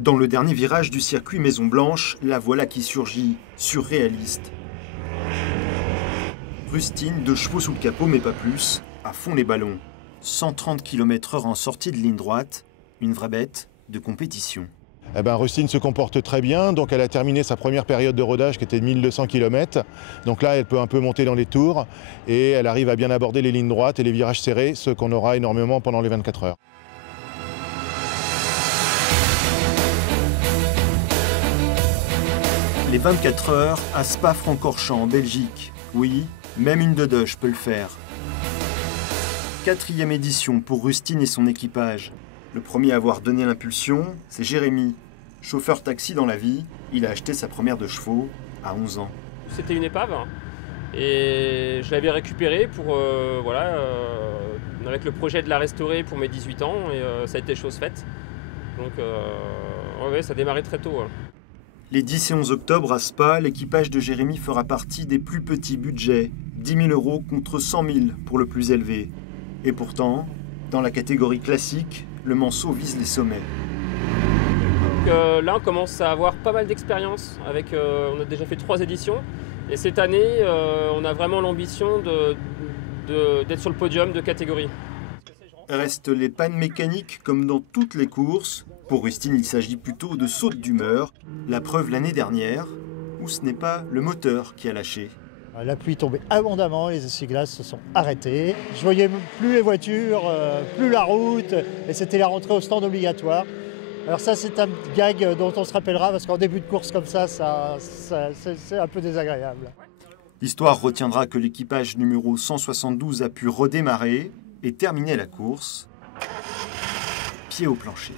Dans le dernier virage du circuit Maison Blanche, la voilà qui surgit, surréaliste. Rustine, 2 chevaux sous le capot, mais pas plus, à fond les ballons. 130 km/h en sortie de ligne droite, une vraie bête de compétition. Eh ben, Rustine se comporte très bien, donc elle a terminé sa première période de rodage qui était de 1200 km. Donc là, elle peut un peu monter dans les tours et elle arrive à bien aborder les lignes droites et les virages serrés, ce qu'on aura énormément pendant les 24 heures. Les 24 heures à Spa-Francorchamps en Belgique. Oui, même une Dodoche peut le faire. 4e édition pour Rustine et son équipage. Le premier à avoir donné l'impulsion, c'est Jérémy. Chauffeur taxi dans la vie, il a acheté sa première de chevaux à 11 ans. C'était une épave et je l'avais récupérée pour, avec le projet de la restaurer pour mes 18 ans et ça a été chose faite. Donc ouais, ça a démarré très tôt. Les 10 et 11 octobre à Spa, l'équipage de Jérémy fera partie des plus petits budgets, 10 000 € contre 100 000 pour le plus élevé. Et pourtant, dans la catégorie classique, le Manceau vise les sommets. Donc, là, on commence à avoir pas mal d'expérience. On a déjà fait 3 éditions. Et cette année, on a vraiment l'ambition d'être sur le podium de catégorie. Restent les pannes mécaniques comme dans toutes les courses. Pour Rustine, il s'agit plutôt de sautes d'humeur. La preuve l'année dernière, où ce n'est pas le moteur qui a lâché. La pluie tombait abondamment, les essuie-glaces se sont arrêtés. Je voyais plus les voitures, plus la route, et c'était la rentrée au stand obligatoire. Alors ça, c'est un gag dont on se rappellera, parce qu'en début de course comme ça c'est un peu désagréable. L'histoire retiendra que l'équipage numéro 172 a pu redémarrer et terminer la course, pied au plancher.